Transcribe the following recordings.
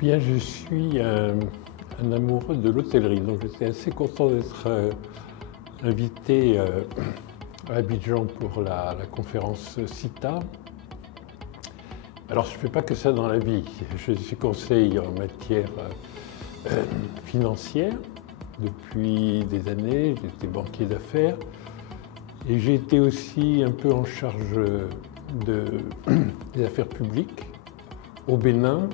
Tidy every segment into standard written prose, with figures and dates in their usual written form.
Bien, je suis un amoureux de l'hôtellerie, donc j'étais assez content d'être invité à Abidjan pour la conférence CITA. Alors, je ne fais pas que ça dans la vie. Je suis conseiller en matière financière depuis des années. J'étais banquier d'affaires et j'ai été aussi un peu en charge des affaires publiques au Bénin,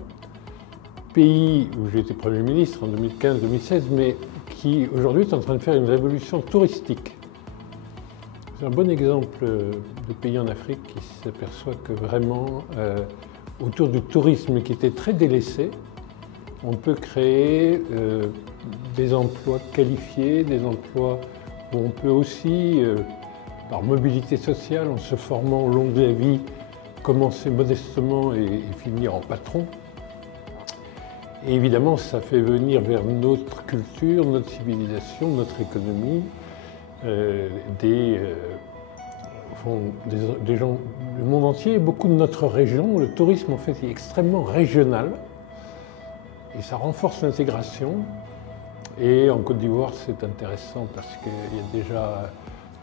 pays où j'ai été Premier ministre en 2015-2016, mais qui aujourd'hui est en train de faire une révolution touristique. C'est un bon exemple de pays en Afrique qui s'aperçoit que vraiment, autour du tourisme qui était très délaissé, on peut créer des emplois qualifiés, des emplois où on peut aussi, par mobilité sociale, en se formant au long de la vie, commencer modestement et finir en patron. Et évidemment, ça fait venir vers notre culture, notre civilisation, notre économie, des gens du monde entier, beaucoup de notre région. Le tourisme, en fait, est extrêmement régional et ça renforce l'intégration. Et en Côte d'Ivoire, c'est intéressant parce qu'il y a déjà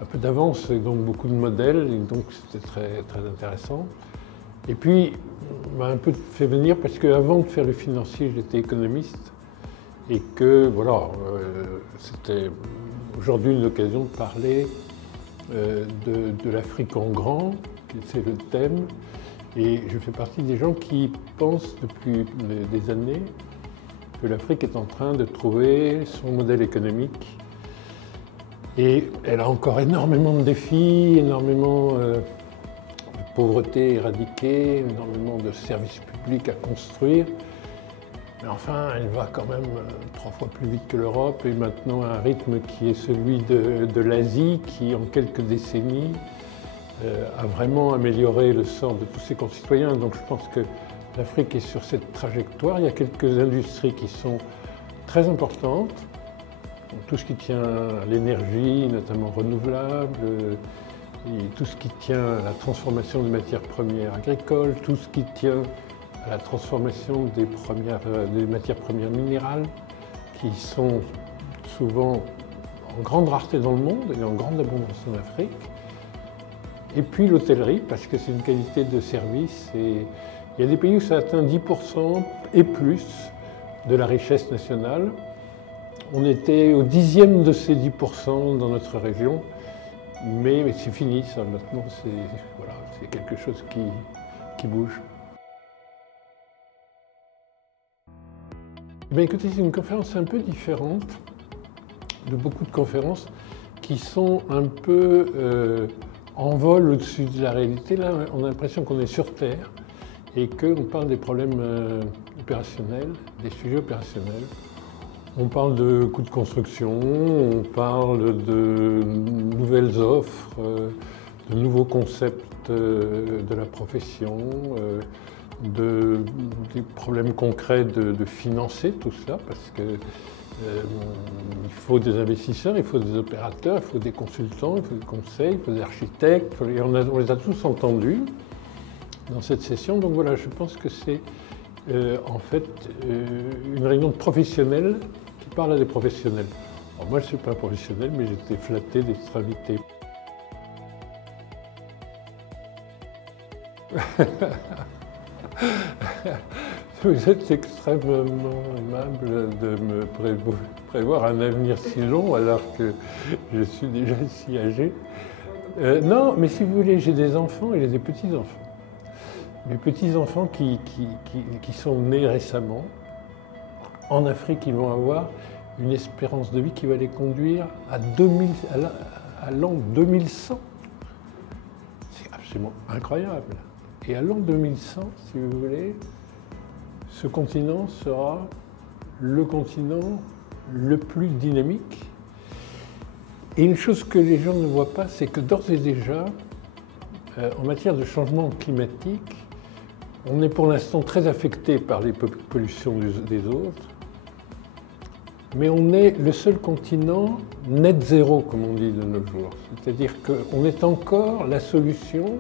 un peu d'avance et donc beaucoup de modèles, et donc c'était très, très intéressant. Et puis, on m'a un peu fait venir parce qu'avant de faire le financier, j'étais économiste et que voilà, c'était aujourd'hui une occasion de parler de l'Afrique en grand, c'est le thème. Et je fais partie des gens qui pensent depuis des années que l'Afrique est en train de trouver son modèle économique. Et elle a encore énormément de défis, énormément pauvreté éradiquée, énormément de services publics à construire. Mais enfin, elle va quand même 3 fois plus vite que l'Europe et maintenant à un rythme qui est celui de l'Asie, qui en quelques décennies a vraiment amélioré le sort de tous ses concitoyens. Donc je pense que l'Afrique est sur cette trajectoire. Il y a quelques industries qui sont très importantes. Tout ce qui tient à l'énergie, notamment renouvelable, et tout ce qui tient à la transformation des matières premières agricoles, tout ce qui tient à la transformation des matières premières minérales, qui sont souvent en grande rareté dans le monde et en grande abondance en Afrique. Et puis l'hôtellerie, parce que c'est une qualité de service. Et il y a des pays où ça atteint 10% et plus de la richesse nationale. On était au 10e de ces 10% dans notre région. Mais c'est fini, ça. Maintenant, c'est quelque chose qui bouge. Mais écoutez, c'est une conférence un peu différente de beaucoup de conférences qui sont un peu en vol au-dessus de la réalité. Là, on a l'impression qu'on est sur Terre et qu'on parle des problèmes opérationnels, des sujets opérationnels. On parle de coûts de construction, on parle de nouvelles offres, de nouveaux concepts de la profession, des problèmes concrets de financer tout cela, parce qu'il faut des investisseurs, il faut des opérateurs, il faut des consultants, il faut des conseils, il faut des architectes, et on les a tous entendus dans cette session. Donc voilà, je pense que c'est en fait une réunion de professionnels qui parle à des professionnels. Alors moi, je ne suis pas un professionnel, mais j'étais flatté d'être invité. Vous êtes extrêmement aimable de me prévoir un avenir si long alors que je suis déjà si âgé. Non, mais si vous voulez, j'ai des enfants et j'ai des petits-enfants. Mes petits-enfants qui sont nés récemment, en Afrique, ils vont avoir une espérance de vie qui va les conduire à l'an 2100. C'est absolument incroyable. Et à l'an 2100, si vous voulez, ce continent sera le continent le plus dynamique. Et une chose que les gens ne voient pas, c'est que d'ores et déjà, en matière de changement climatique, on est pour l'instant très affecté par les pollutions des autres. Mais on est le seul continent net zéro, comme on dit de nos jours. C'est-à-dire qu'on est encore la solution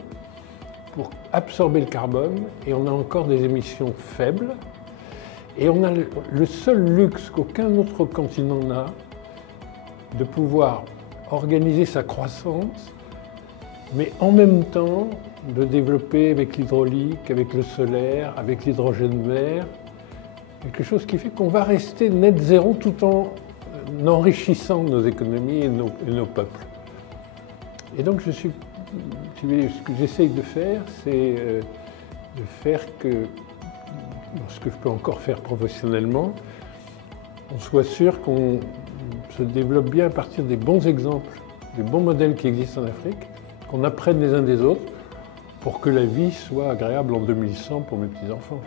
pour absorber le carbone et on a encore des émissions faibles. Et on a le seul luxe qu'aucun autre continent n'a, de pouvoir organiser sa croissance, mais en même temps de développer avec l'hydraulique, avec le solaire, avec l'hydrogène vert, quelque chose qui fait qu'on va rester net zéro tout en enrichissant nos économies et nos peuples. Et donc ce que j'essaye de faire, c'est de faire que, ce que je peux encore faire professionnellement, on soit sûr qu'on se développe bien à partir des bons exemples, des bons modèles qui existent en Afrique, qu'on apprenne les uns des autres pour que la vie soit agréable en 2100 pour mes petits-enfants.